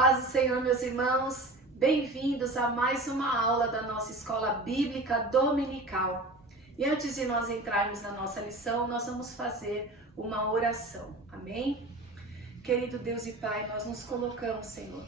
Paz do Senhor, meus irmãos, bem-vindos a mais uma aula da nossa Escola Bíblica Dominical. E antes de nós entrarmos na nossa lição, nós vamos fazer uma oração, amém? Querido Deus e Pai, nós nos colocamos, Senhor,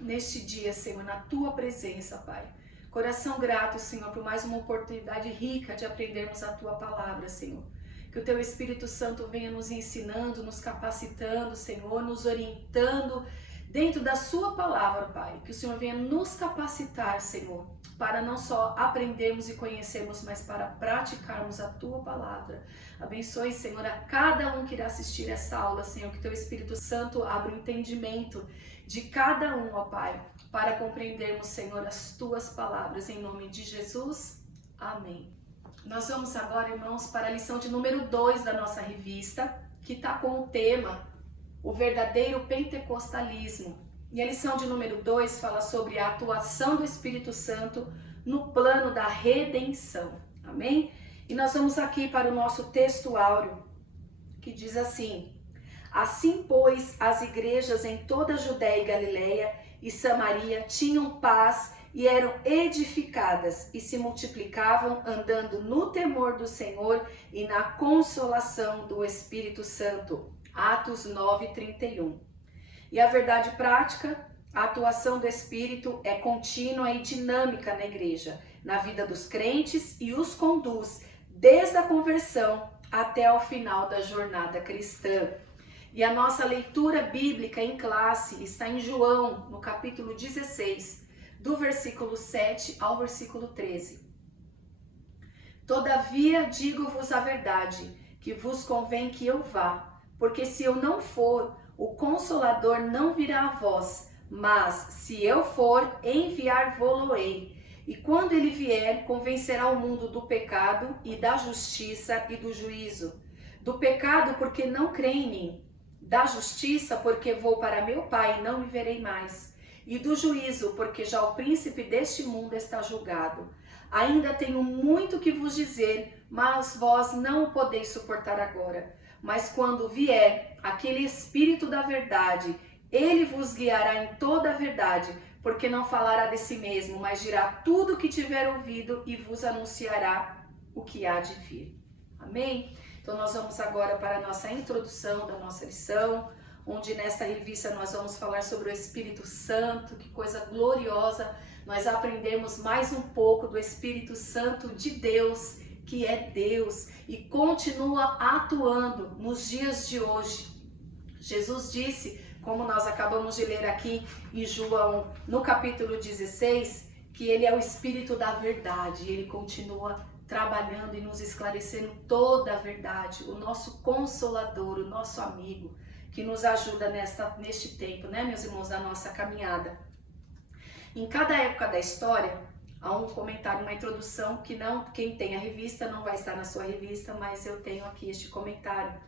neste dia, Senhor, na Tua presença, Pai. Coração grato, Senhor, por mais uma oportunidade rica de aprendermos a Tua palavra, Senhor. Que o Teu Espírito Santo venha nos ensinando, nos capacitando, Senhor, nos orientando dentro da Sua palavra, Pai. Que o Senhor venha nos capacitar, Senhor, para não só aprendermos e conhecermos, mas para praticarmos a Tua palavra. Abençoe, Senhor, a cada um que irá assistir essa aula, Senhor, que Teu Espírito Santo abra o entendimento de cada um, ó Pai, para compreendermos, Senhor, as Tuas palavras, em nome de Jesus. Amém. Nós vamos agora, irmãos, para a lição de número 2 da nossa revista, que está com o tema O Verdadeiro Pentecostalismo. E a lição de número 2 fala sobre a atuação do Espírito Santo no plano da redenção. Amém? E nós vamos aqui para o nosso texto áureo, que diz assim: Assim, pois, as igrejas em toda a Judéia e Galileia e Samaria tinham paz e eram edificadas e se multiplicavam, andando no temor do Senhor e na consolação do Espírito Santo. Atos 9:31. E a verdade prática, a atuação do Espírito é contínua e dinâmica na igreja, na vida dos crentes, e os conduz desde a conversão até ao final da jornada cristã. E a nossa leitura bíblica em classe está em João, no capítulo 16, do versículo 7 ao versículo 13. Todavia digo-vos a verdade, que vos convém que eu vá, porque se eu não for, o Consolador não virá a vós, mas se eu for, enviar-vos-ei. E quando ele vier, convencerá o mundo do pecado e da justiça e do juízo. Do pecado, porque não creem em mim. Da justiça, porque vou para meu Pai e não me verei mais. E do juízo, porque já o príncipe deste mundo está julgado. Ainda tenho muito que vos dizer, mas vós não o podeis suportar agora. Mas quando vier aquele Espírito da verdade, ele vos guiará em toda a verdade, porque não falará de si mesmo, mas dirá tudo o que tiver ouvido e vos anunciará o que há de vir. Amém? Então nós vamos agora para a nossa introdução da nossa lição, onde nesta revista nós vamos falar sobre o Espírito Santo. Que coisa gloriosa nós aprendemos mais um pouco do Espírito Santo de Deus, que é Deus e continua atuando nos dias de hoje. Jesus disse, como nós acabamos de ler aqui em João, no capítulo 16, que ele é o Espírito da verdade, e ele continua trabalhando e nos esclarecendo toda a verdade, o nosso Consolador, o nosso amigo, que nos ajuda neste tempo, né, meus irmãos, da nossa caminhada. Em cada época da história, há um comentário, uma introdução que não, quem tem a revista não vai estar na sua revista, mas eu tenho aqui este comentário,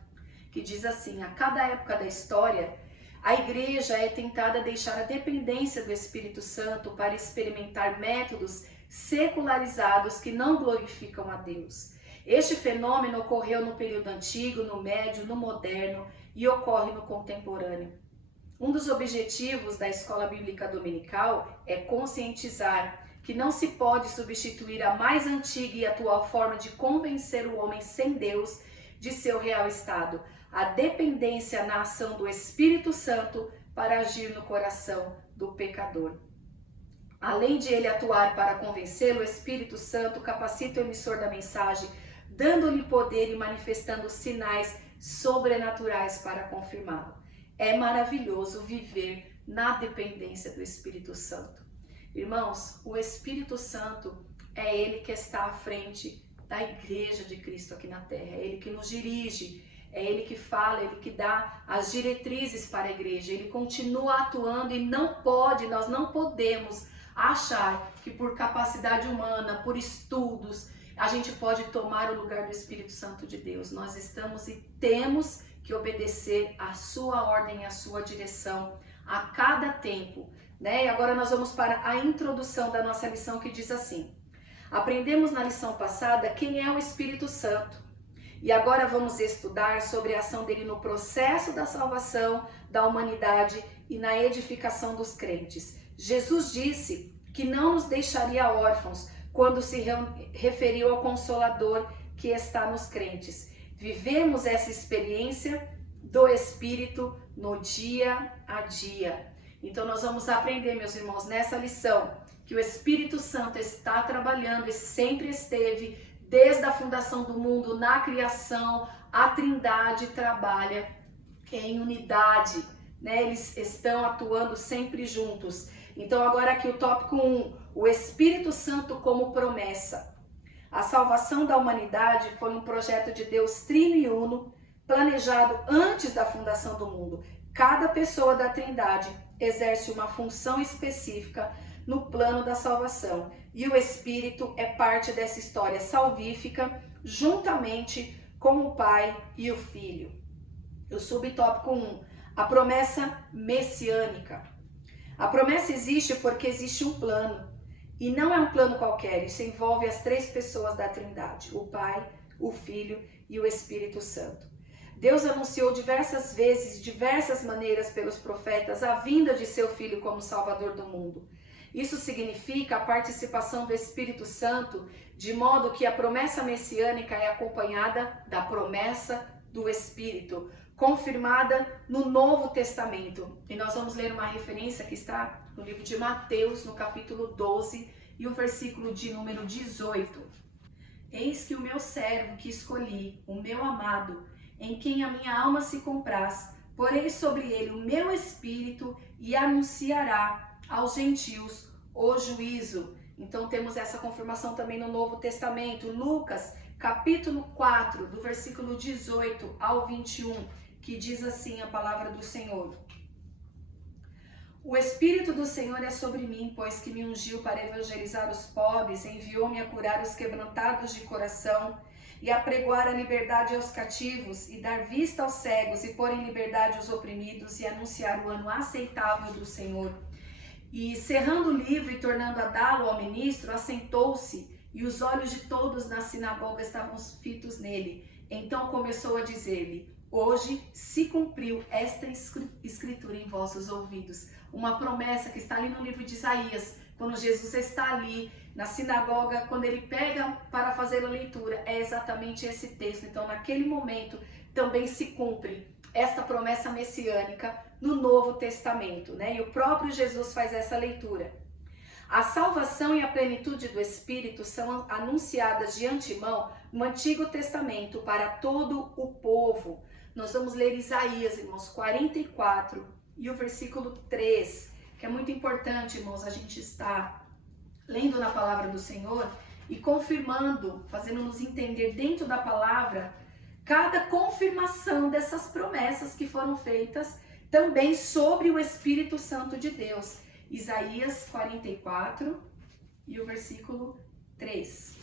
que diz assim: a cada época da história, a igreja é tentada a deixar a dependência do Espírito Santo para experimentar métodos secularizados que não glorificam a Deus. Este fenômeno ocorreu no período antigo, no médio, no moderno e ocorre no contemporâneo. Um dos objetivos da Escola Bíblica Dominical é conscientizar que não se pode substituir a mais antiga e atual forma de convencer o homem sem Deus de seu real estado, a dependência na ação do Espírito Santo para agir no coração do pecador. Além de ele atuar para convencê-lo, o Espírito Santo capacita o emissor da mensagem, dando-lhe poder e manifestando sinais sobrenaturais para confirmá-lo. É maravilhoso viver na dependência do Espírito Santo. Irmãos, o Espírito Santo é ele que está à frente da igreja de Cristo aqui na terra, é ele que nos dirige, é ele que fala, ele que dá as diretrizes para a igreja, ele continua atuando e nós não podemos achar que por capacidade humana, por estudos, a gente pode tomar o lugar do Espírito Santo de Deus. Nós estamos e temos que obedecer a sua ordem, a sua direção a cada tempo. E agora nós vamos para a introdução da nossa lição, que diz assim: aprendemos na lição passada quem é o Espírito Santo E agora vamos estudar sobre a ação dele no processo da salvação da humanidade e na edificação dos crentes. Jesus disse que não nos deixaria órfãos quando se referiu ao Consolador que está nos crentes. Vivemos essa experiência do Espírito no dia a dia. Então nós vamos aprender, meus irmãos, nessa lição, que o Espírito Santo está trabalhando e sempre esteve, desde a fundação do mundo, na criação. A Trindade trabalha em unidade, né? Eles estão atuando sempre juntos. Então agora aqui o tópico 1, o Espírito Santo como promessa. A salvação da humanidade foi um projeto de Deus trino e uno, planejado antes da fundação do mundo. Cada pessoa da Trindade exerce uma função específica no plano da salvação. E o Espírito é parte dessa história salvífica, juntamente com o Pai e o Filho. O subtópico 1, a promessa messiânica. A promessa existe porque existe um plano. E não é um plano qualquer, isso envolve as 3 pessoas da Trindade, o Pai, o Filho e o Espírito Santo. Deus anunciou diversas vezes, de diversas maneiras pelos profetas, a vinda de seu Filho como Salvador do mundo. Isso significa a participação do Espírito Santo, de modo que a promessa messiânica é acompanhada da promessa do Espírito, confirmada no Novo Testamento. E nós vamos ler uma referência que está no livro de Mateus, no capítulo 12, e o versículo de número 18. Eis que o meu servo que escolhi, o meu amado, em quem a minha alma se compraz, porei sobre ele o meu espírito e anunciará aos gentios o juízo. Então temos essa confirmação também no Novo Testamento, Lucas, capítulo 4, do versículo 18 ao 21, que diz assim a palavra do Senhor. O Espírito do Senhor é sobre mim, pois que me ungiu para evangelizar os pobres, enviou-me a curar os quebrantados de coração e a pregoar a liberdade aos cativos e dar vista aos cegos e pôr em liberdade os oprimidos e anunciar o ano aceitável do Senhor. E cerrando o livro e tornando a dá-lo ao ministro, assentou-se e os olhos de todos na sinagoga estavam fitos nele. Então começou a dizer-lhe: hoje se cumpriu esta escritura em vossos ouvidos. Uma promessa que está ali no livro de Isaías, quando Jesus está ali na sinagoga, quando ele pega para fazer a leitura, é exatamente esse texto. Então naquele momento também se cumpre esta promessa messiânica no Novo Testamento, né? E o próprio Jesus faz essa leitura. A salvação e a plenitude do Espírito são anunciadas de antemão no Antigo Testamento para todo o povo. Nós vamos ler Isaías, irmãos, 44 e o versículo 3, que é muito importante, irmãos, a gente está lendo na palavra do Senhor e confirmando, fazendo-nos entender dentro da palavra cada confirmação dessas promessas que foram feitas também sobre o Espírito Santo de Deus. Isaías 44 e o versículo 3.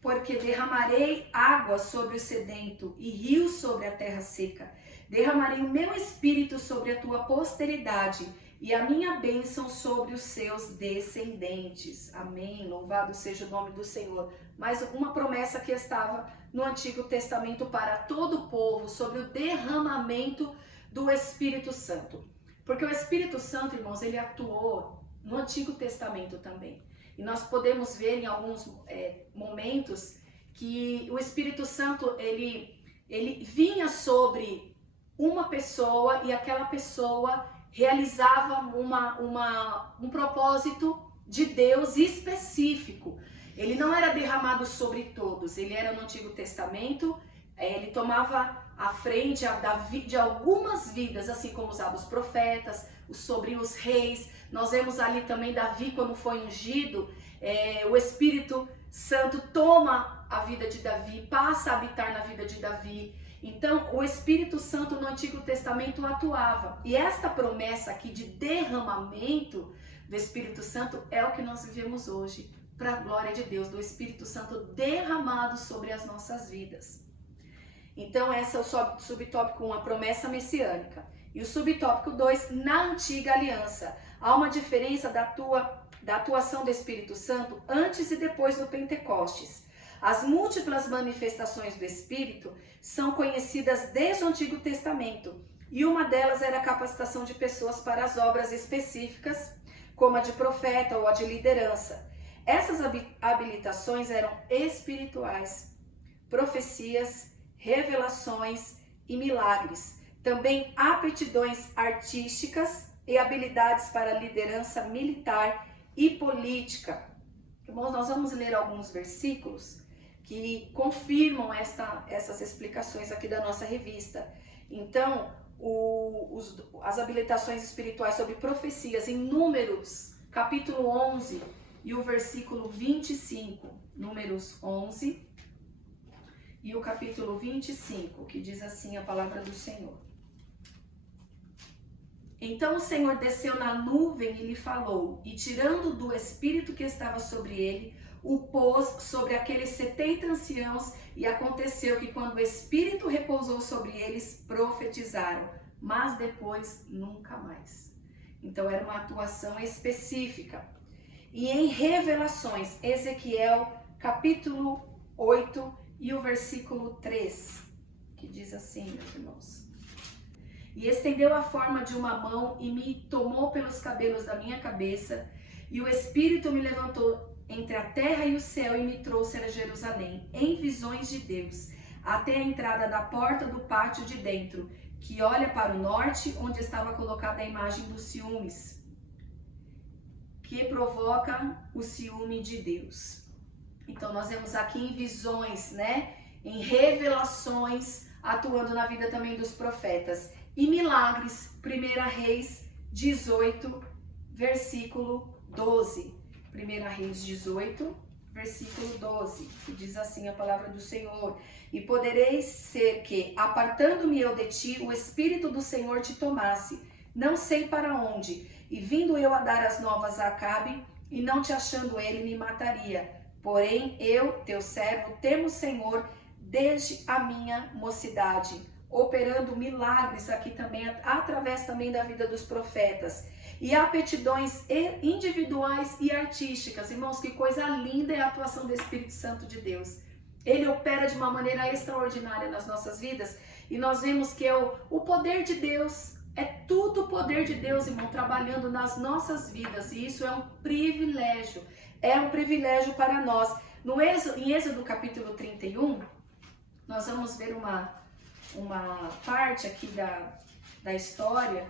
Porque derramarei água sobre o sedento e rios sobre a terra seca. Derramarei o meu espírito sobre a tua posteridade e a minha bênção sobre os seus descendentes. Amém. Louvado seja o nome do Senhor. Mais uma promessa que estava no Antigo Testamento para todo o povo sobre o derramamento do Espírito Santo. Porque o Espírito Santo, irmãos, ele atuou no Antigo Testamento também. E nós podemos ver em alguns momentos que o Espírito Santo, ele vinha sobre uma pessoa e aquela pessoa realizava um propósito de Deus específico. Ele não era derramado sobre todos, ele era no Antigo Testamento, ele tomava a frente de algumas vidas, assim como usava os profetas, sobre os reis. Nós vemos ali também Davi, quando foi ungido, o Espírito Santo toma a vida de Davi, passa a habitar na vida de Davi. Então, o Espírito Santo no Antigo Testamento atuava. E esta promessa aqui de derramamento do Espírito Santo é o que nós vivemos hoje, para a glória de Deus, do Espírito Santo derramado sobre as nossas vidas. Então, esse é o subtópico 1, a promessa messiânica. E o subtópico 2, na antiga aliança. Há uma diferença da atuação do Espírito Santo antes e depois do Pentecostes. As múltiplas manifestações do Espírito são conhecidas desde o Antigo Testamento, e uma delas era a capacitação de pessoas para as obras específicas, como a de profeta ou a de liderança. Essas habilitações eram espirituais, profecias, revelações e milagres. Também aptidões artísticas e habilidades para liderança militar e política. Irmãos, nós vamos ler alguns versículos que confirmam essas explicações aqui da nossa revista. Então, as habilitações espirituais sobre profecias em Números, capítulo 11 e o versículo 25. Números 11 e o capítulo 25, que diz assim a palavra do Senhor. Então o Senhor desceu na nuvem e lhe falou, e tirando do espírito que estava sobre ele, o pôs sobre aqueles 70 anciãos, e aconteceu que quando o espírito repousou sobre eles, profetizaram, mas depois nunca mais. Então era uma atuação específica. E em Revelações, Ezequiel capítulo 8 e o versículo 3, que diz assim, meus irmãos. E estendeu a forma de uma mão e me tomou pelos cabelos da minha cabeça, e o Espírito me levantou entre a terra e o céu e me trouxe a Jerusalém, em visões de Deus, até a entrada da porta do pátio de dentro, que olha para o norte, onde estava colocada a imagem dos ciúmes, que provoca o ciúme de Deus. Então nós vemos aqui em visões, né? Em revelações, atuando na vida também dos profetas. E milagres, 1 Reis 18, versículo 12. 1 Reis 18, versículo 12, que diz assim a palavra do Senhor. E podereis ser que, apartando-me eu de ti, o Espírito do Senhor te tomasse, não sei para onde, e vindo eu a dar as novas a Acabe, e não te achando ele, me mataria. Porém, eu, teu servo, temo o Senhor desde a minha mocidade, operando milagres aqui também, através também da vida dos profetas. E aptidões individuais e artísticas. Irmãos, que coisa linda é a atuação do Espírito Santo de Deus. Ele opera de uma maneira extraordinária nas nossas vidas. E nós vemos que é o poder de Deus. É tudo o poder de Deus, irmão, trabalhando nas nossas vidas. E isso é um privilégio. É um privilégio para nós. Em Êxodo capítulo 31, nós vamos ver uma parte aqui da história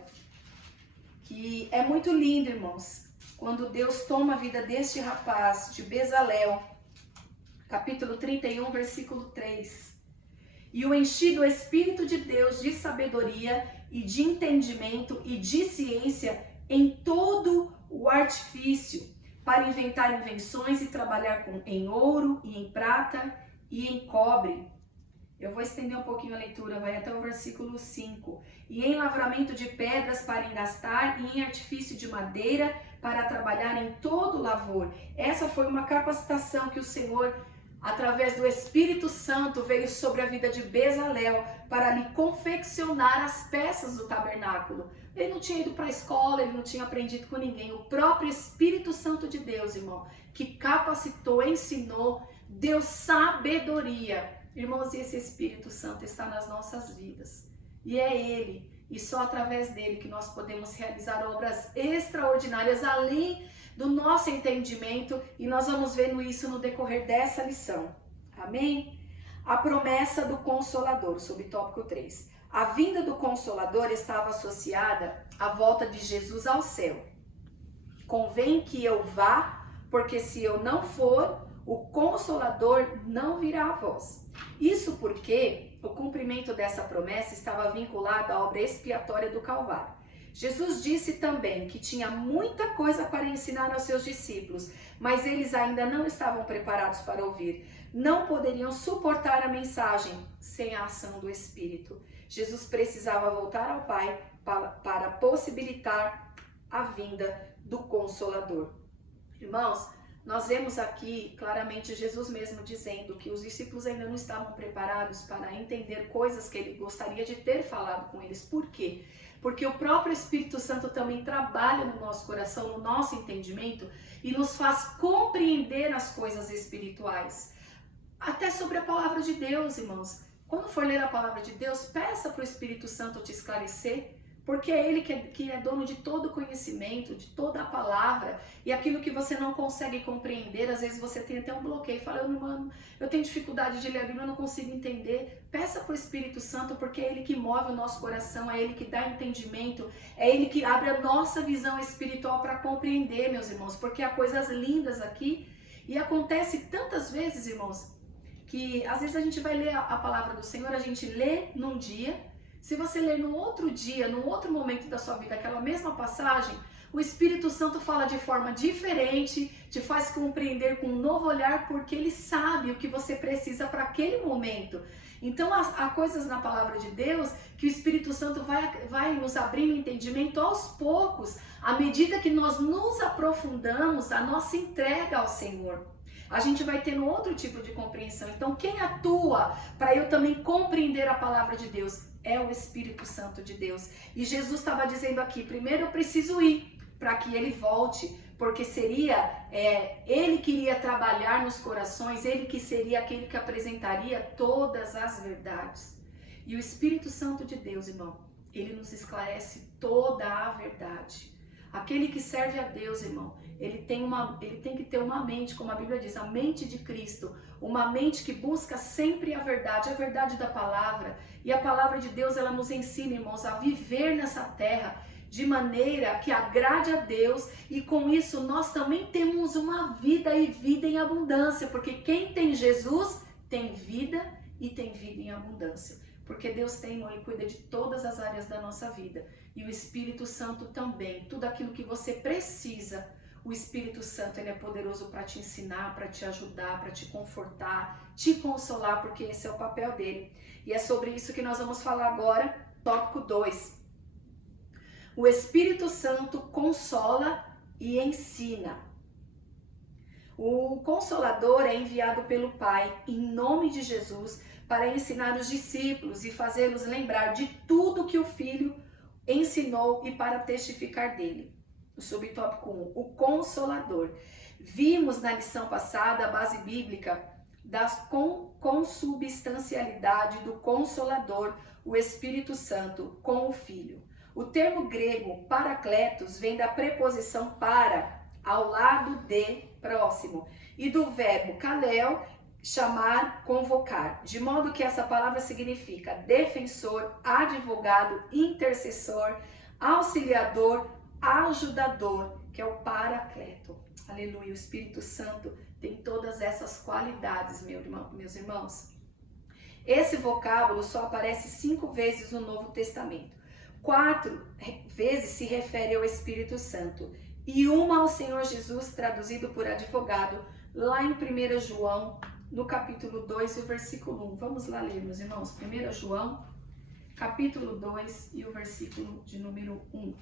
que é muito lindo, irmãos. Quando Deus toma a vida deste rapaz, de Bezalel, capítulo 31, versículo 3. E o enchi do Espírito de Deus de sabedoria e de entendimento e de ciência em todo o artifício, para inventar invenções e trabalhar em ouro e em prata e em cobre. Eu vou estender um pouquinho a leitura, vai até o versículo 5. E em lavramento de pedras para engastar, e em artifício de madeira para trabalhar em todo lavor. Essa foi uma capacitação que o Senhor, através do Espírito Santo, veio sobre a vida de Bezalel para lhe confeccionar as peças do tabernáculo. Ele não tinha ido para a escola, ele não tinha aprendido com ninguém. O próprio Espírito Santo de Deus, irmão, que capacitou, ensinou, deu sabedoria. Irmãos, esse Espírito Santo está nas nossas vidas. E é Ele, e só através dele que nós podemos realizar obras extraordinárias, além do nosso entendimento, e nós vamos vendo isso no decorrer dessa lição. Amém? A promessa do Consolador, subtópico 3. A vinda do Consolador estava associada à volta de Jesus ao céu. Convém que eu vá, porque se eu não for, o Consolador não virá a vós. Isso porque o cumprimento dessa promessa estava vinculado à obra expiatória do Calvário. Jesus disse também que tinha muita coisa para ensinar aos seus discípulos, mas eles ainda não estavam preparados para ouvir. Não poderiam suportar a mensagem sem a ação do Espírito. Jesus precisava voltar ao Pai para possibilitar a vinda do Consolador. Irmãos, nós vemos aqui claramente Jesus mesmo dizendo que os discípulos ainda não estavam preparados para entender coisas que ele gostaria de ter falado com eles. Por quê? Porque o próprio Espírito Santo também trabalha no nosso coração, no nosso entendimento, e nos faz compreender as coisas espirituais. Até sobre a palavra de Deus, irmãos. Quando for ler a palavra de Deus, peça para o Espírito Santo te esclarecer, porque é Ele que é dono de todo conhecimento, de toda a palavra, e aquilo que você não consegue compreender, às vezes você tem até um bloqueio, fala, mano, eu tenho dificuldade de ler a Bíblia, eu não consigo entender. Peça para o Espírito Santo, porque é Ele que move o nosso coração, é Ele que dá entendimento, é Ele que abre a nossa visão espiritual para compreender, meus irmãos, porque há coisas lindas aqui, e acontece tantas vezes, irmãos, que às vezes a gente vai ler a palavra do Senhor, a gente lê num dia, se você ler no outro dia, num outro momento da sua vida, aquela mesma passagem, o Espírito Santo fala de forma diferente, te faz compreender com um novo olhar, porque Ele sabe o que você precisa para aquele momento. Então há coisas na palavra de Deus que o Espírito Santo vai nos abrindo entendimento aos poucos, à medida que nós nos aprofundamos a nossa entrega ao Senhor. A gente vai tendo outro tipo de compreensão. Então quem atua para eu também compreender a palavra de Deus é o Espírito Santo de Deus. E Jesus estava dizendo aqui, primeiro eu preciso ir para que Ele volte, porque seria Ele que iria trabalhar nos corações, Ele que seria aquele que apresentaria todas as verdades. E o Espírito Santo de Deus, irmão, Ele nos esclarece toda a verdade. Aquele que serve a Deus, irmão, ele tem que ter uma mente, como a Bíblia diz, a mente de Cristo, uma mente que busca sempre a verdade da palavra. E a palavra de Deus, ela nos ensina, irmãos, a viver nessa terra de maneira que agrade a Deus, e com isso nós também temos uma vida e vida em abundância, porque quem tem Jesus tem vida e tem vida em abundância. Porque Deus tem, Ele cuida de todas as áreas da nossa vida. E o Espírito Santo também. Tudo aquilo que você precisa, o Espírito Santo, Ele é poderoso para te ensinar, para te ajudar, para te confortar, te consolar, porque esse é o papel dele. E é sobre isso que nós vamos falar agora, tópico 2. O Espírito Santo consola e ensina. O Consolador é enviado pelo Pai, em nome de Jesus, para ensinar os discípulos e fazê-los lembrar de tudo que o Filho ensinou e para testificar dele. O subtópico 1, o Consolador. Vimos na lição passada a base bíblica da consubstancialidade do Consolador, o Espírito Santo, com o Filho. O termo grego parakletos vem da preposição para, ao lado de, próximo, e do verbo kaleo, chamar, convocar, de modo que essa palavra significa defensor, advogado, intercessor, auxiliador, ajudador, que é o paracleto. Aleluia, o Espírito Santo tem todas essas qualidades, meus irmãos. Esse vocábulo só aparece 5 vezes no Novo Testamento. 4 vezes se refere ao Espírito Santo e uma ao Senhor Jesus, traduzido por advogado, lá em 1 João, no capítulo 2 e o versículo 1. Vamos lá ler, meus irmãos. 1 João, capítulo 2 e o versículo de número 1.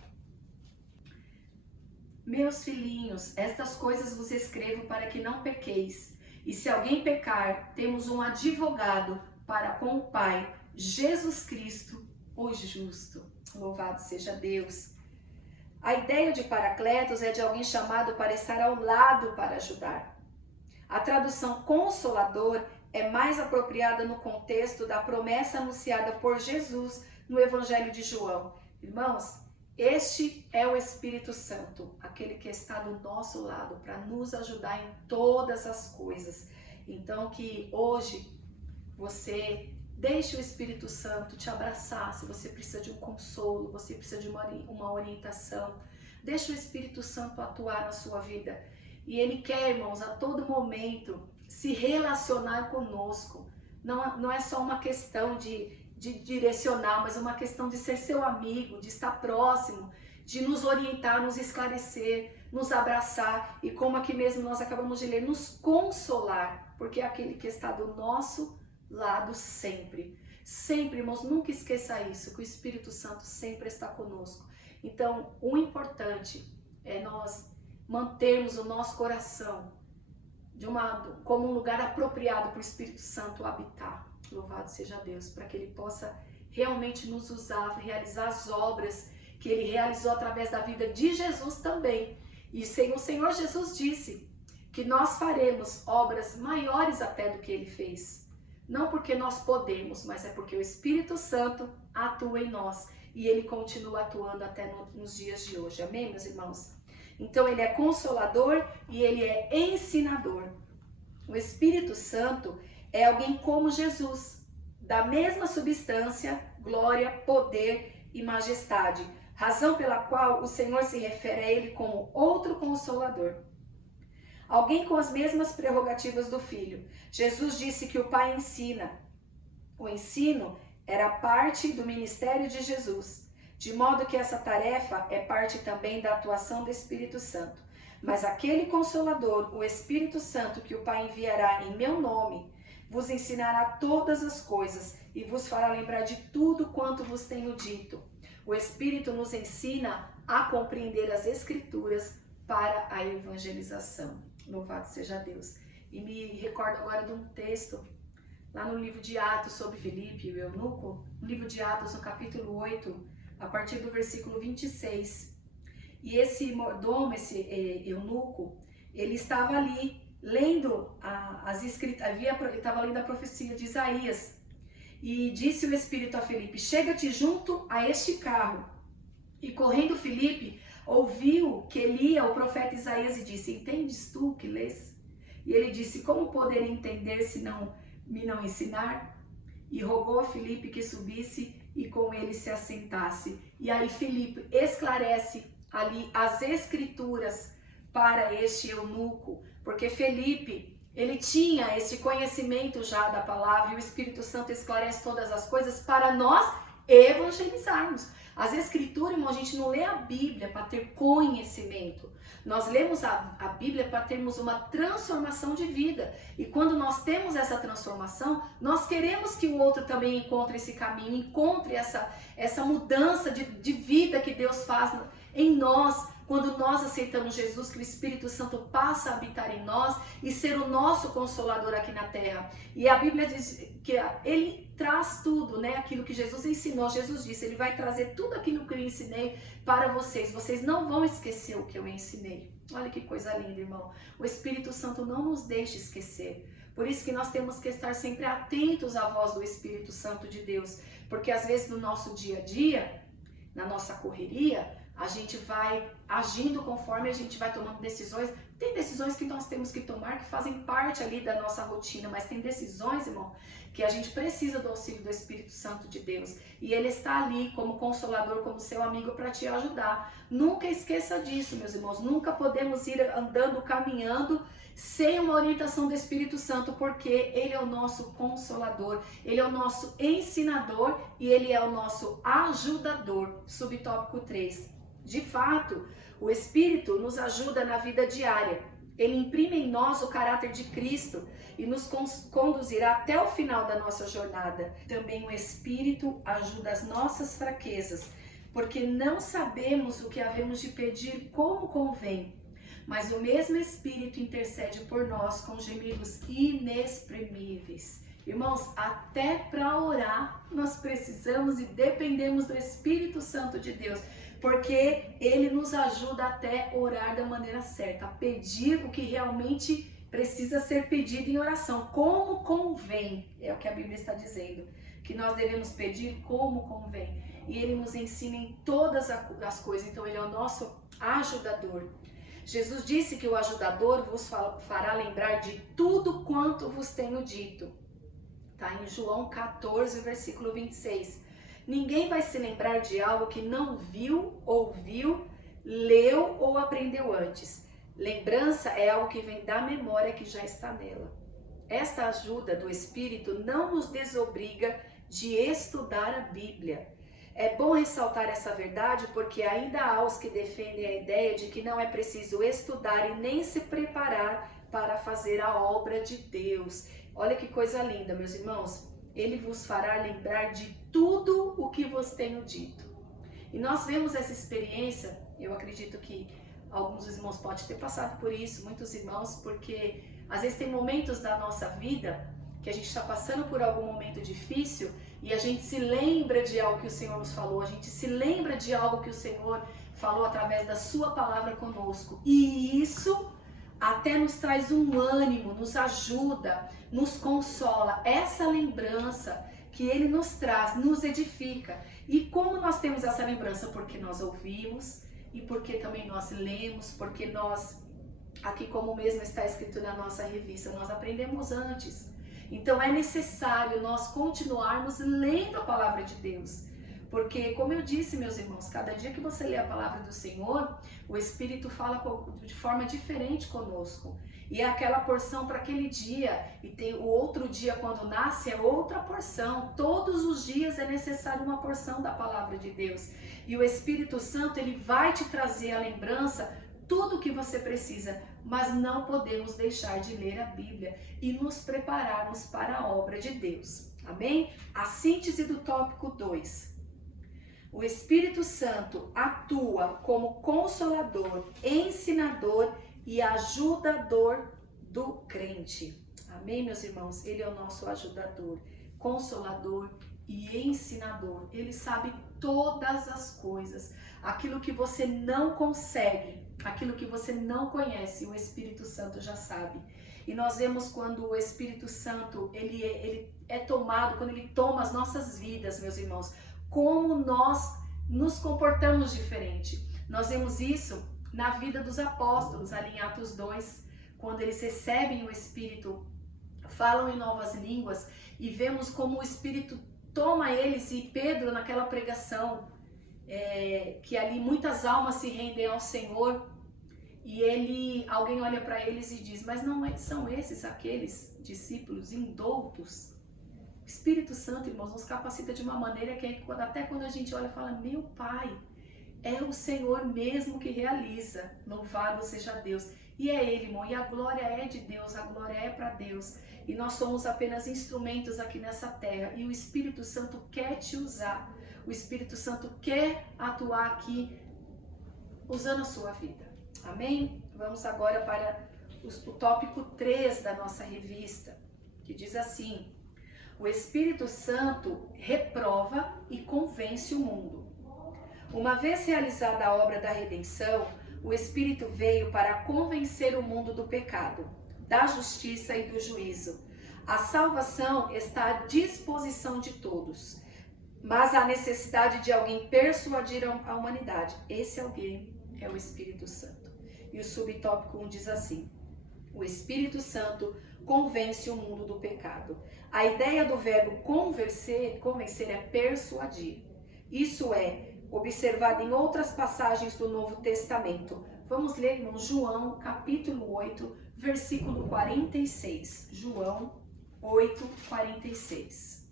Meus filhinhos, estas coisas vos escrevo para que não pequeis. E se alguém pecar, temos um advogado para com o Pai, Jesus Cristo, o justo. Louvado seja Deus. A ideia de paracletos é de alguém chamado para estar ao lado para ajudar. A tradução consolador é mais apropriada no contexto da promessa anunciada por Jesus no Evangelho de João. Irmãos, este é o Espírito Santo, aquele que está do nosso lado para nos ajudar em todas as coisas. Então que hoje você deixe o Espírito Santo te abraçar, se você precisa de um consolo, você precisa de uma orientação. Deixe o Espírito Santo atuar na sua vida. E Ele quer, irmãos, a todo momento se relacionar conosco. Não é só uma questão de direcionar, mas uma questão de ser seu amigo, de estar próximo, de nos orientar, nos esclarecer, nos abraçar e, como aqui mesmo nós acabamos de ler, nos consolar, porque é aquele que está do nosso lado sempre. Sempre, irmãos, nunca esqueça isso, que o Espírito Santo sempre está conosco. Então, o importante é nós mantermos o nosso coração como um lugar apropriado para o Espírito Santo habitar. Louvado seja Deus, para que Ele possa realmente nos usar, realizar as obras que Ele realizou através da vida de Jesus também. E o Senhor Jesus disse que nós faremos obras maiores até do que ele fez. Não porque nós podemos, mas é porque o Espírito Santo atua em nós e ele continua atuando até nos dias de hoje. Amém, meus irmãos? Então ele é consolador e ele é ensinador. O Espírito Santo é alguém como Jesus, da mesma substância, glória, poder e majestade, razão pela qual o Senhor se refere a ele como outro consolador. Alguém com as mesmas prerrogativas do Filho. Jesus disse que o Pai ensina. O ensino era parte do ministério de Jesus, de modo que essa tarefa é parte também da atuação do Espírito Santo. Mas aquele Consolador, o Espírito Santo, que o Pai enviará em meu nome, vos ensinará todas as coisas e vos fará lembrar de tudo quanto vos tenho dito. O Espírito nos ensina a compreender as Escrituras para a evangelização. Louvado seja Deus. E me recordo agora de um texto lá no livro de Atos sobre Filipe e o eunuco, no livro de Atos, no capítulo 8, a partir do versículo 26. E esse mordomo, esse eunuco, ele estava ali lendo as escritas, ele estava lendo a profecia de Isaías. E disse o Espírito a Filipe: chega-te junto a este carro. E correndo Filipe, ouviu que lia o profeta Isaías e disse: entendes tu o que lês? E ele disse: como poderei entender se me não ensinar? E rogou a Filipe que subisse e com ele se assentasse. E aí Filipe esclarece ali as Escrituras para este eunuco, porque Filipe, ele tinha esse conhecimento já da palavra, e o Espírito Santo esclarece todas as coisas para nós evangelizarmos. As Escrituras, irmão, a gente não lê a Bíblia para ter conhecimento. Nós lemos a Bíblia para termos uma transformação de vida. E quando nós temos essa transformação, nós queremos que o outro também encontre esse caminho, encontre essa mudança de vida que Deus faz em nós. Quando nós aceitamos Jesus, que o Espírito Santo passa a habitar em nós e ser o nosso consolador aqui na terra. E a Bíblia diz que ele traz tudo, né? Aquilo que Jesus ensinou. Jesus disse, ele vai trazer tudo aquilo que eu ensinei para vocês. Vocês não vão esquecer o que eu ensinei. Olha que coisa linda, irmão. O Espírito Santo não nos deixa esquecer. Por isso que nós temos que estar sempre atentos à voz do Espírito Santo de Deus. Porque às vezes no nosso dia a dia, na nossa correria, a gente vai agindo conforme a gente vai tomando decisões. Tem decisões que nós temos que tomar que fazem parte ali da nossa rotina, mas tem decisões, irmão, que a gente precisa do auxílio do Espírito Santo de Deus. E ele está ali como consolador, como seu amigo para te ajudar. Nunca esqueça disso, meus irmãos. Nunca podemos ir andando, caminhando sem uma orientação do Espírito Santo, porque ele é o nosso consolador, ele é o nosso ensinador e ele é o nosso ajudador. Subtópico 3. De fato, o Espírito nos ajuda na vida diária. Ele imprime em nós o caráter de Cristo e nos conduzirá até o final da nossa jornada. Também o Espírito ajuda as nossas fraquezas, porque não sabemos o que havemos de pedir como convém. Mas o mesmo Espírito intercede por nós com gemidos inexprimíveis. Irmãos, até para orar nós precisamos e dependemos do Espírito Santo de Deus, porque ele nos ajuda até orar da maneira certa, a pedir o que realmente precisa ser pedido em oração, como convém, é o que a Bíblia está dizendo, que nós devemos pedir como convém, e ele nos ensina em todas as coisas, então ele é o nosso ajudador. Jesus disse que o ajudador vos fará lembrar de tudo quanto vos tenho dito, está em João 14, versículo 26. Ninguém vai se lembrar de algo que não viu, ouviu, leu ou aprendeu antes. Lembrança é algo que vem da memória que já está nela. Esta ajuda do Espírito não nos desobriga de estudar a Bíblia. É bom ressaltar essa verdade porque ainda há os que defendem a ideia de que não é preciso estudar e nem se preparar para fazer a obra de Deus. Olha que coisa linda, meus irmãos. Ele vos fará lembrar de tudo o que vos tenho dito. E nós vemos essa experiência, eu acredito que alguns irmãos podem ter passado por isso, muitos irmãos, porque às vezes tem momentos da nossa vida que a gente está passando por algum momento difícil e a gente se lembra de algo que o Senhor nos falou, a gente se lembra de algo que o Senhor falou através da sua palavra conosco. E isso até nos traz um ânimo, nos ajuda, nos consola. Essa lembrança que ele nos traz, nos edifica. E como nós temos essa lembrança? Porque nós ouvimos e porque também nós lemos, porque nós, aqui como mesmo está escrito na nossa revista, nós aprendemos antes. Então é necessário nós continuarmos lendo a palavra de Deus. Porque, como eu disse, meus irmãos, cada dia que você lê a palavra do Senhor, o Espírito fala de forma diferente conosco. E é aquela porção para aquele dia, e tem o outro dia quando nasce é outra porção. Todos os dias é necessário uma porção da palavra de Deus. E o Espírito Santo, ele vai te trazer a lembrança, tudo o que você precisa, mas não podemos deixar de ler a Bíblia e nos prepararmos para a obra de Deus. Amém? A síntese do tópico 2. O Espírito Santo atua como consolador, ensinador e ajudador do crente. Amém, meus irmãos? Ele é o nosso ajudador, consolador e ensinador. Ele sabe todas as coisas. Aquilo que você não consegue, aquilo que você não conhece, o Espírito Santo já sabe. E nós vemos quando o Espírito Santo ele é tomado, quando ele toma as nossas vidas, meus irmãos, como nós nos comportamos diferente. Nós vemos isso na vida dos apóstolos, ali em Atos 2, quando eles recebem o Espírito, falam em novas línguas, e vemos como o Espírito toma eles, e Pedro naquela pregação, que ali muitas almas se rendem ao Senhor, e alguém olha para eles e diz, mas não são esses aqueles discípulos indoutos? O Espírito Santo, irmãos, nos capacita de uma maneira que até quando a gente olha e fala, meu Pai, é o Senhor mesmo que realiza, louvado seja Deus. E é Ele, irmão, e a glória é de Deus, a glória é para Deus. E nós somos apenas instrumentos aqui nessa terra, e o Espírito Santo quer te usar. O Espírito Santo quer atuar aqui, usando a sua vida. Amém? Vamos agora para o tópico 3 da nossa revista, que diz assim: o Espírito Santo reprova e convence o mundo. Uma vez realizada a obra da redenção, o Espírito veio para convencer o mundo do pecado, da justiça e do juízo. A salvação está à disposição de todos, mas há necessidade de alguém persuadir a humanidade. Esse alguém é o Espírito Santo. E o subtópico 1 diz assim: o Espírito Santo convence o mundo do pecado. A ideia do verbo convencer é persuadir. Isso é observado em outras passagens do Novo Testamento. Vamos ler, irmão, João, capítulo 8, versículo 46. João 8, 46.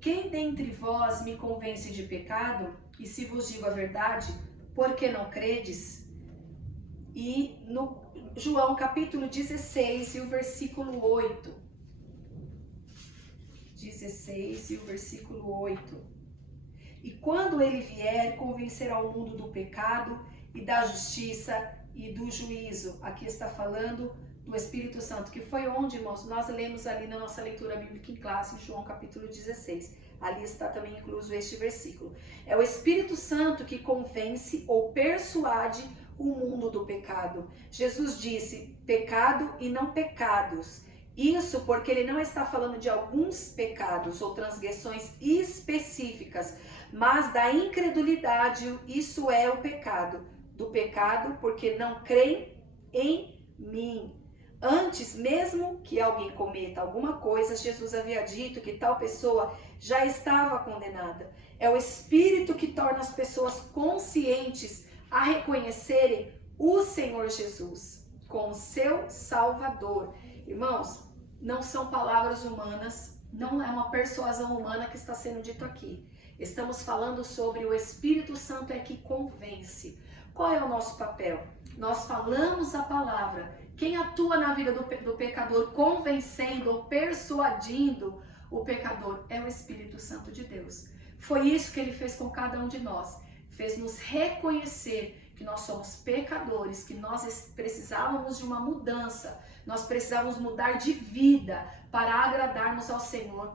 Quem dentre vós me convence de pecado? E se vos digo a verdade, por que não credes? E no João capítulo 16 e o versículo 8. 16 e o versículo 8. E quando ele vier, convencerá o mundo do pecado e da justiça e do juízo. Aqui está falando do Espírito Santo, que foi onde, irmãos, nós lemos ali na nossa leitura bíblica em classe, em João capítulo 16. Ali está também incluso este versículo. É o Espírito Santo que convence ou persuade o mundo do pecado. Jesus disse pecado e não pecados. Isso porque ele não está falando de alguns pecados ou transgressões específicas, mas da incredulidade. Isso é o pecado. Do pecado porque não creem em mim. Antes mesmo que alguém cometa alguma coisa, Jesus havia dito que tal pessoa já estava condenada. É o Espírito que torna as pessoas conscientes a reconhecerem o Senhor Jesus como seu Salvador. Irmãos, não são palavras humanas, não é uma persuasão humana que está sendo dito aqui. Estamos falando sobre o Espírito Santo é que convence. Qual é o nosso papel? Nós falamos a palavra. Quem atua na vida do pecador, convencendo ou persuadindo o pecador, é o Espírito Santo de Deus. Foi isso que ele fez com cada um de nós. Fez-nos reconhecer que nós somos pecadores, que nós precisávamos de uma mudança, nós precisávamos mudar de vida para agradarmos ao Senhor.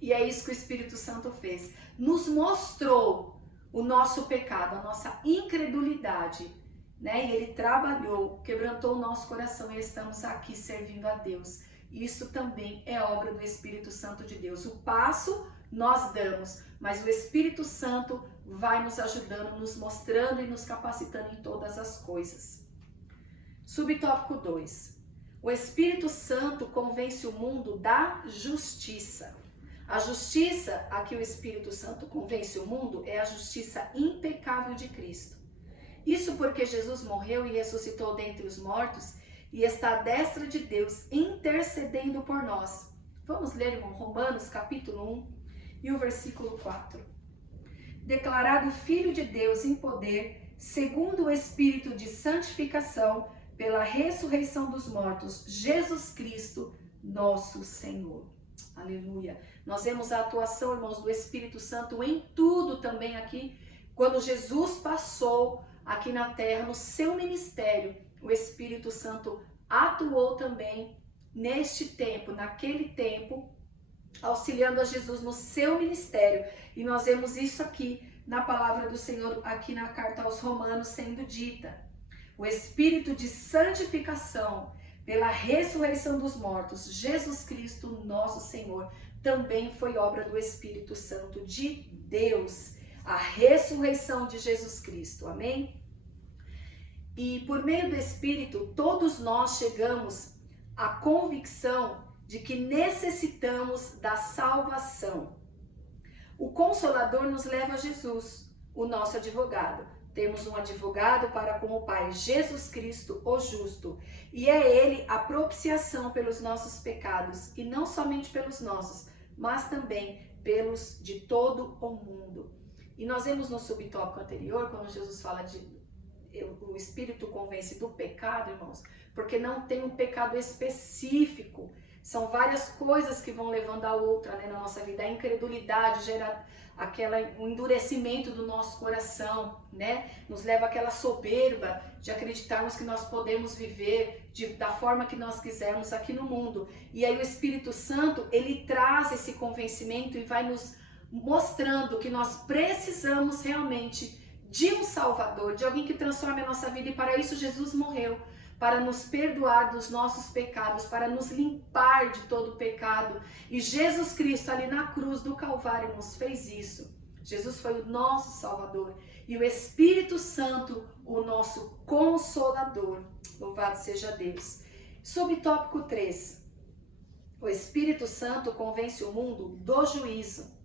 E é isso que o Espírito Santo fez. Nos mostrou o nosso pecado, a nossa incredulidade, né? E ele trabalhou, quebrantou o nosso coração e estamos aqui servindo a Deus. Isso também é obra do Espírito Santo de Deus. O passo nós damos, mas o Espírito Santo vai nos ajudando, nos mostrando e nos capacitando em todas as coisas. Subtópico 2. O Espírito Santo convence o mundo da justiça. A justiça a que o Espírito Santo convence o mundo é a justiça impecável de Cristo. Isso porque Jesus morreu e ressuscitou dentre os mortos e está à destra de Deus intercedendo por nós. Vamos ler, irmão, Romanos capítulo 1 e o versículo 4. Declarado Filho de Deus em poder, segundo o Espírito de santificação, pela ressurreição dos mortos, Jesus Cristo, nosso Senhor. Aleluia. Nós vemos a atuação, irmãos, do Espírito Santo em tudo também aqui. Quando Jesus passou aqui na terra, no seu ministério, o Espírito Santo atuou também neste tempo, naquele tempo, auxiliando a Jesus no seu ministério. E nós vemos isso aqui na palavra do Senhor, aqui na carta aos Romanos, sendo dita. O Espírito de santificação, pela ressurreição dos mortos, Jesus Cristo, nosso Senhor, também foi obra do Espírito Santo de Deus. A ressurreição de Jesus Cristo, amém? E por meio do Espírito, todos nós chegamos à convicção de que necessitamos da salvação. O Consolador nos leva a Jesus, o nosso advogado. Temos um advogado para com o Pai, Jesus Cristo, o justo. E é Ele a propiciação pelos nossos pecados, e não somente pelos nossos, mas também pelos de todo o mundo. E nós vemos no subtópico anterior, quando Jesus fala de o Espírito convence do pecado, irmãos, porque não tem um pecado específico. São várias coisas que vão levando a outra, né, na nossa vida. A incredulidade gera um endurecimento do nosso coração, né? Nos leva àquela soberba de acreditarmos que nós podemos viver da forma que nós quisermos aqui no mundo. E aí o Espírito Santo, ele traz esse convencimento e vai nos mostrando que nós precisamos realmente de um Salvador, de alguém que transforme a nossa vida. E para isso Jesus morreu, para nos perdoar dos nossos pecados, para nos limpar de todo o pecado. E Jesus Cristo ali na cruz do Calvário nos fez isso. Jesus foi o nosso Salvador e o Espírito Santo o nosso Consolador. Louvado seja Deus. Subtópico 3. O Espírito Santo convence o mundo do juízo.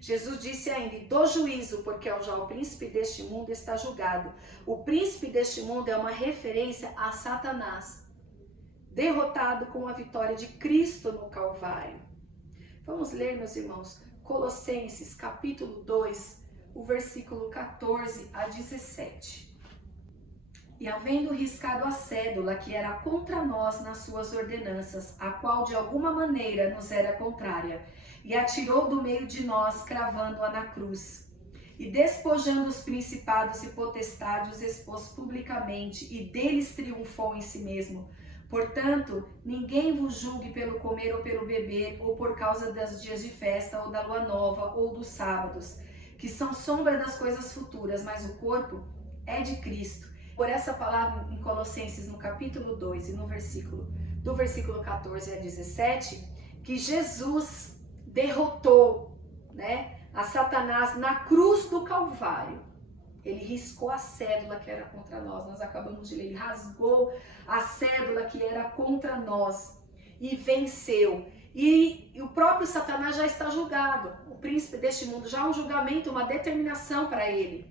Jesus disse ainda, do juízo, porque já o príncipe deste mundo está julgado. O príncipe deste mundo é uma referência a Satanás, derrotado com a vitória de Cristo no Calvário. Vamos ler, meus irmãos, Colossenses capítulo 2, o versículo 14 a 17. E havendo riscado a cédula que era contra nós nas suas ordenanças, a qual de alguma maneira nos era contrária, e atirou do meio de nós, cravando-a na cruz. E despojando os principados e potestades, os expôs publicamente, e deles triunfou em si mesmo. Portanto, ninguém vos julgue pelo comer ou pelo beber, ou por causa dos dias de festa, ou da lua nova, ou dos sábados, que são sombra das coisas futuras, mas o corpo é de Cristo. Por essa palavra em Colossenses, no capítulo 2, e no do versículo 14 a 17, que Jesus derrotou, né, a Satanás na cruz do Calvário. Ele riscou a cédula que era contra nós acabamos de ler, ele rasgou a cédula que era contra nós e venceu. E o próprio Satanás já está julgado, o príncipe deste mundo, já há um julgamento, uma determinação para ele.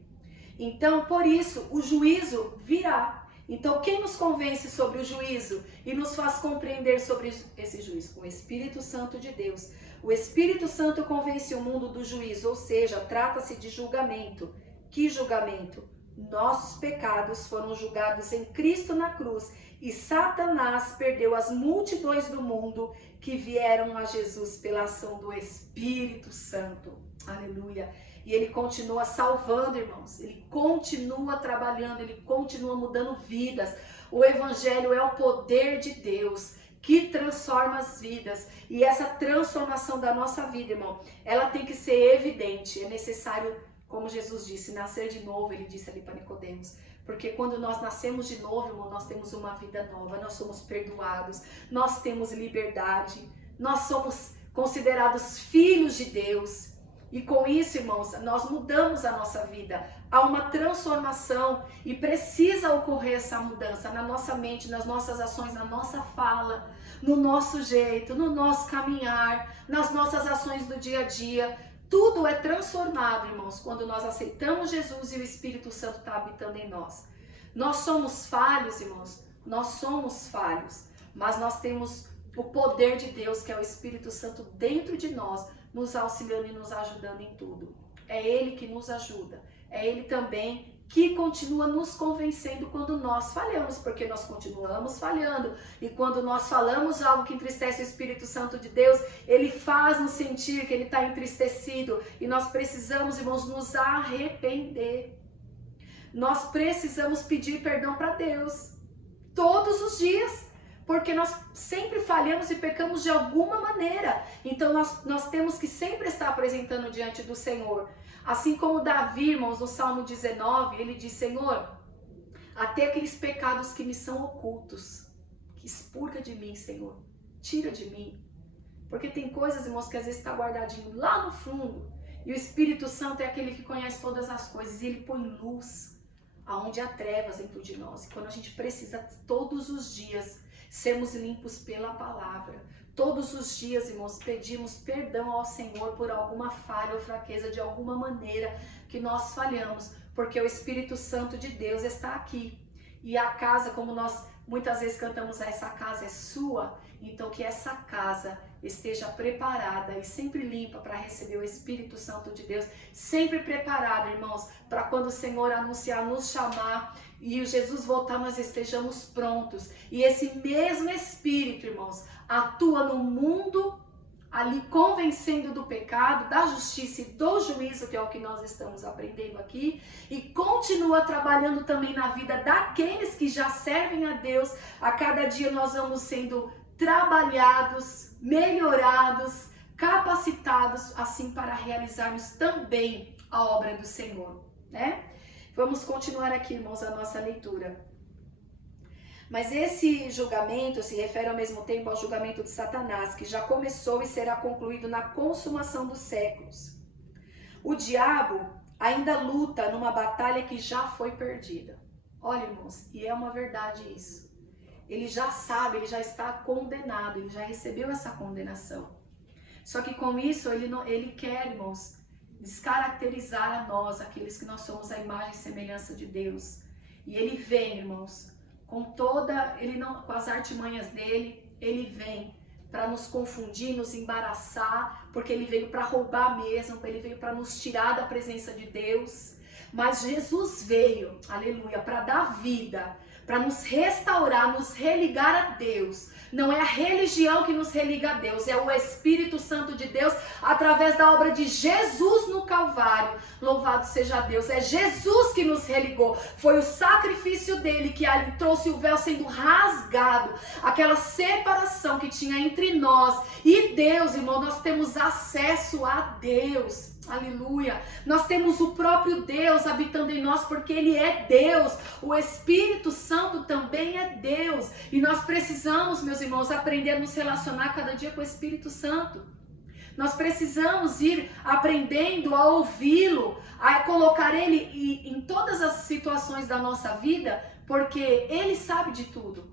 Então, por isso, o juízo virá. Então, quem nos convence sobre o juízo e nos faz compreender sobre esse juízo? O Espírito Santo de Deus. O Espírito Santo convence o mundo do juízo, ou seja, trata-se de julgamento. Que julgamento? Nossos pecados foram julgados em Cristo na cruz e Satanás perdeu as multidões do mundo que vieram a Jesus pela ação do Espírito Santo. Aleluia! E ele continua salvando, irmãos. Ele continua trabalhando, ele continua mudando vidas. O Evangelho é o poder de Deus que transforma as vidas. E essa transformação da nossa vida, irmão, ela tem que ser evidente. É necessário, como Jesus disse, nascer de novo, ele disse ali para Nicodemos, Porque quando nós nascemos de novo, irmão, nós temos uma vida nova, nós somos perdoados, nós temos liberdade, nós somos considerados filhos de Deus. E com isso, irmãos, nós mudamos a nossa vida. Há uma transformação e precisa ocorrer essa mudança na nossa mente, nas nossas ações, na nossa fala, no nosso jeito, no nosso caminhar, nas nossas ações do dia a dia. Tudo é transformado, irmãos, quando nós aceitamos Jesus e o Espírito Santo está habitando em nós. Nós somos falhos, irmãos, nós somos falhos, mas nós temos o poder de Deus, que é o Espírito Santo dentro de nós, nos auxiliando e nos ajudando em tudo. É Ele que nos ajuda, é Ele também que continua nos convencendo quando nós falhamos, porque nós continuamos falhando. E quando nós falamos algo que entristece o Espírito Santo de Deus, Ele faz nos sentir que Ele está entristecido. E nós precisamos, irmãos, nos arrepender. Nós precisamos pedir perdão para Deus todos os dias, porque nós sempre falhamos e pecamos de alguma maneira. Então nós temos que sempre estar apresentando diante do Senhor. Assim como Davi, irmãos, no Salmo 19, ele diz: Senhor, até aqueles pecados que me são ocultos, que expurga de mim, Senhor, tira de mim. Porque tem coisas, irmãos, que às vezes está guardadinho lá no fundo, e o Espírito Santo é aquele que conhece todas as coisas, e Ele põe luz aonde há trevas dentro de nós. E quando a gente precisa todos os dias sermos limpos pela palavra, todos os dias, irmãos, pedimos perdão ao Senhor por alguma falha ou fraqueza, de alguma maneira que nós falhamos, porque o Espírito Santo de Deus está aqui. E a casa, como nós muitas vezes cantamos, essa casa é sua, então que essa casa esteja preparada e sempre limpa para receber o Espírito Santo de Deus, sempre preparada, irmãos, para quando o Senhor anunciar, nos chamar e o Jesus voltar, nós estejamos prontos. E esse mesmo Espírito, irmãos, atua no mundo, ali convencendo do pecado, da justiça e do juízo, que é o que nós estamos aprendendo aqui, e continua trabalhando também na vida daqueles que já servem a Deus. A cada dia nós vamos sendo trabalhados, melhorados, capacitados, assim para realizarmos também a obra do Senhor, né? Vamos continuar aqui, irmãos, a nossa leitura. Mas esse julgamento se refere ao mesmo tempo ao julgamento de Satanás, que já começou e será concluído na consumação dos séculos. O diabo ainda luta numa batalha que já foi perdida. Olha, irmãos, e é uma verdade isso. Ele já sabe, ele já está condenado, ele já recebeu essa condenação. Só que com isso ele quer, irmãos, descaracterizar a nós, aqueles que nós somos a imagem e semelhança de Deus. E ele vem, irmãos, com as artimanhas dele, ele vem para nos confundir, nos embaraçar, porque ele veio para roubar mesmo, ele veio para nos tirar da presença de Deus. Mas Jesus veio, aleluia, para dar vida, para nos restaurar, nos religar a Deus. Não é a religião que nos religa a Deus, é o Espírito Santo de Deus, através da obra de Jesus no Calvário. Louvado seja Deus, é Jesus que nos religou. Foi o sacrifício dele que ali trouxe o véu sendo rasgado, aquela separação que tinha entre nós e Deus, irmão. Nós temos acesso a Deus. Aleluia, nós temos o próprio Deus habitando em nós, porque Ele é Deus. O Espírito Santo também é Deus, e nós precisamos, meus irmãos, aprender a nos relacionar cada dia com o Espírito Santo. Nós precisamos ir aprendendo a ouvi-lo, a colocar Ele em todas as situações da nossa vida, porque Ele sabe de tudo.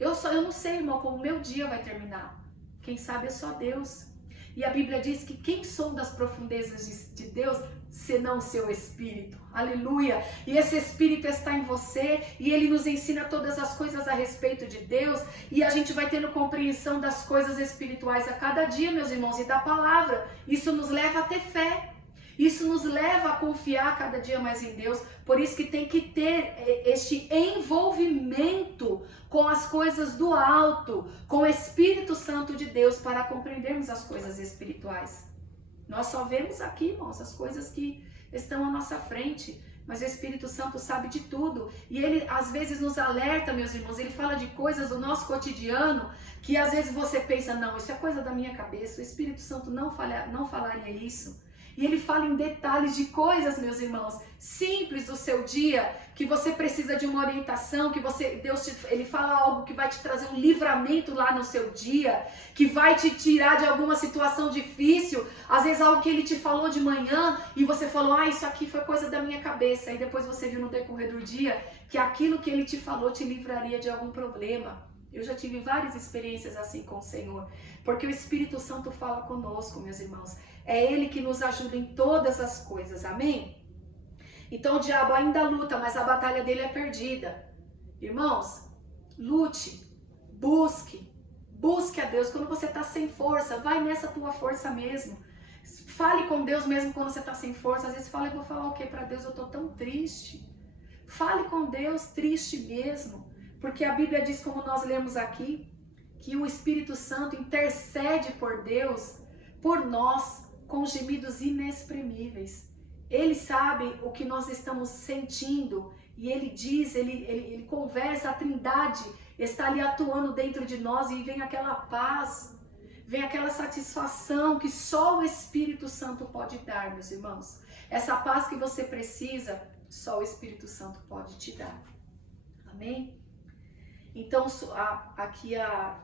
Eu não sei, irmão, como o meu dia vai terminar. Quem sabe é só Deus. E a Bíblia diz que quem sonda as profundezas de Deus, senão o seu Espírito. Aleluia! E esse Espírito está em você, e ele nos ensina todas as coisas a respeito de Deus, e a gente vai tendo compreensão das coisas espirituais a cada dia, meus irmãos, e da palavra. Isso nos leva a ter fé. Isso nos leva a confiar cada dia mais em Deus. Por isso que tem que ter este envolvimento com as coisas do alto, com o Espírito Santo de Deus, para compreendermos as coisas espirituais. Nós só vemos aqui, irmãos, as coisas que estão à nossa frente, mas o Espírito Santo sabe de tudo. E ele às vezes nos alerta, meus irmãos, ele fala de coisas do nosso cotidiano, que às vezes você pensa, não, isso é coisa da minha cabeça, o Espírito Santo não falaria isso. E ele fala em detalhes de coisas, meus irmãos, simples do seu dia, que você precisa de uma orientação, que ele fala algo que vai te trazer um livramento lá no seu dia, que vai te tirar de alguma situação difícil, às vezes algo que ele te falou de manhã e você falou, isso aqui foi coisa da minha cabeça, e depois você viu no decorrer do dia que aquilo que ele te falou te livraria de algum problema. Eu já tive várias experiências assim com o Senhor, porque o Espírito Santo fala conosco, meus irmãos. É Ele que nos ajuda em todas as coisas, amém? Então o diabo ainda luta, mas a batalha dele é perdida. Irmãos, lute, busque a Deus. Quando você está sem força, vai nessa tua força mesmo. Fale com Deus mesmo quando você está sem força. Às vezes você fala, eu vou falar o que para Deus? Eu estou tão triste. Fale com Deus triste mesmo. Porque a Bíblia diz, como nós lemos aqui, que o Espírito Santo intercede por Deus, por nós, com gemidos inexprimíveis. Ele sabe o que nós estamos sentindo e ele diz, ele conversa, a Trindade está ali atuando dentro de nós e vem aquela paz, vem aquela satisfação que só o Espírito Santo pode dar, meus irmãos. Essa paz que você precisa, só o Espírito Santo pode te dar. Amém? Então, aqui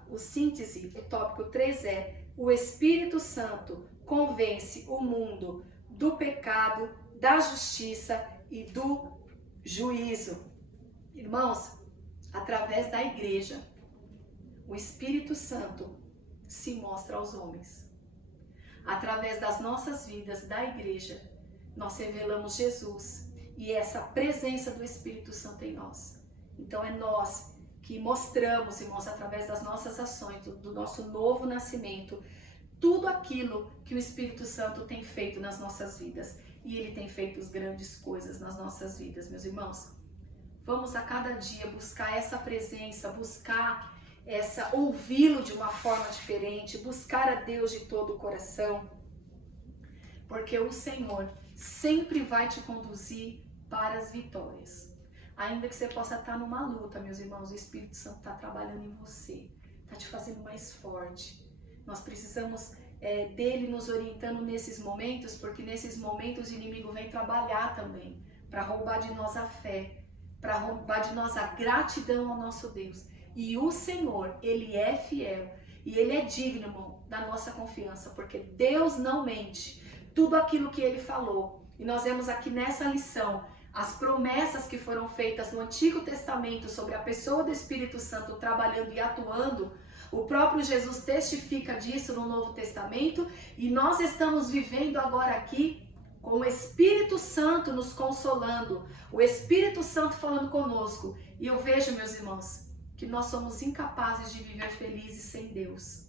o síntese, o tópico 3 é: o Espírito Santo convence o mundo do pecado, da justiça e do juízo. Irmãos, através da igreja, o Espírito Santo se mostra aos homens. Através das nossas vidas, da igreja, nós revelamos Jesus e essa presença do Espírito Santo em nós. Então é nós que mostramos, irmãos, através das nossas ações, do nosso novo nascimento, tudo aquilo que o Espírito Santo tem feito nas nossas vidas. E Ele tem feito grandes coisas nas nossas vidas, meus irmãos. Vamos a cada dia buscar essa presença, buscar ouvi-lo de uma forma diferente, buscar a Deus de todo o coração. Porque o Senhor sempre vai te conduzir para as vitórias. Ainda que você possa estar numa luta, meus irmãos, o Espírito Santo está trabalhando em você, está te fazendo mais forte. Nós precisamos dele nos orientando nesses momentos, porque nesses momentos o inimigo vem trabalhar também, para roubar de nós a fé, para roubar de nós a gratidão ao nosso Deus. E o Senhor, Ele é fiel e Ele é digno, irmão, da nossa confiança, porque Deus não mente. Tudo aquilo que Ele falou, e nós vemos aqui nessa lição, as promessas que foram feitas no Antigo Testamento sobre a pessoa do Espírito Santo trabalhando e atuando, o próprio Jesus testifica disso no Novo Testamento, e nós estamos vivendo agora aqui com o Espírito Santo nos consolando, o Espírito Santo falando conosco. E eu vejo, meus irmãos, que nós somos incapazes de viver felizes sem Deus.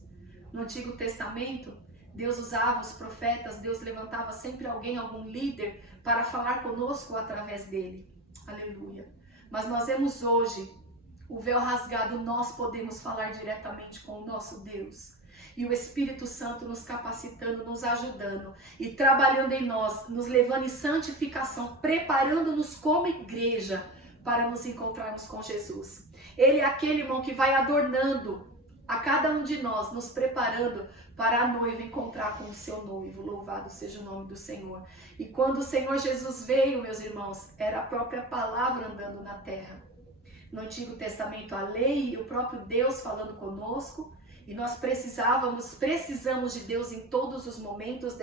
No Antigo Testamento, Deus usava os profetas, Deus levantava sempre alguém, algum líder, para falar conosco através dele. Aleluia. Mas nós vemos hoje o véu rasgado, nós podemos falar diretamente com o nosso Deus. E o Espírito Santo nos capacitando, nos ajudando e trabalhando em nós, nos levando em santificação, preparando-nos como igreja para nos encontrarmos com Jesus. Ele é aquele, irmão, que vai adornando a cada um de nós, nos preparando para a noiva encontrar com o seu noivo. Louvado seja o nome do Senhor. E quando o Senhor Jesus veio, meus irmãos, era a própria palavra andando na terra. No Antigo Testamento, a lei e o próprio Deus falando conosco. E nós precisamos de Deus em todos os momentos,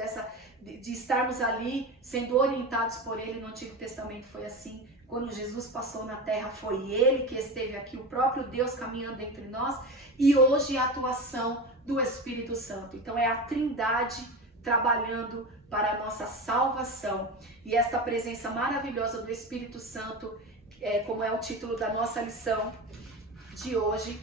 de estarmos ali sendo orientados por Ele. No Antigo Testamento foi assim. Quando Jesus passou na terra, foi Ele que esteve aqui, o próprio Deus caminhando entre nós. E hoje é a atuação do Espírito Santo. Então é a Trindade trabalhando para a nossa salvação. E esta presença maravilhosa do Espírito Santo, como é o título da nossa lição de hoje,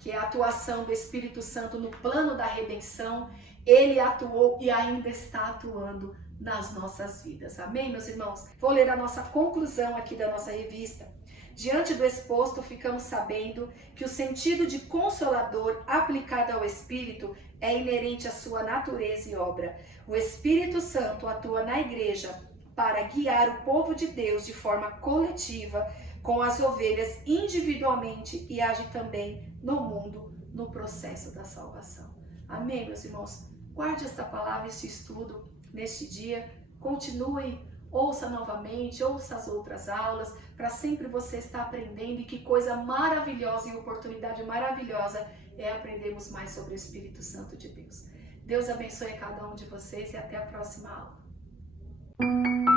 que é a atuação do Espírito Santo no plano da redenção. Ele atuou e ainda está atuando nas nossas vidas. Amém, meus irmãos? Vou ler a nossa conclusão aqui da nossa revista. Diante do exposto, ficamos sabendo que o sentido de consolador aplicado ao Espírito é inerente à sua natureza e obra. O Espírito Santo atua na igreja para guiar o povo de Deus de forma coletiva, com as ovelhas individualmente, e age também no mundo, no processo da salvação. Amém, meus irmãos? Guarde esta palavra, esse estudo, neste dia. Continue, ouça novamente, ouça as outras aulas, para sempre você estar aprendendo. E que coisa maravilhosa e oportunidade maravilhosa é aprendermos mais sobre o Espírito Santo de Deus. Deus abençoe a cada um de vocês e até a próxima aula.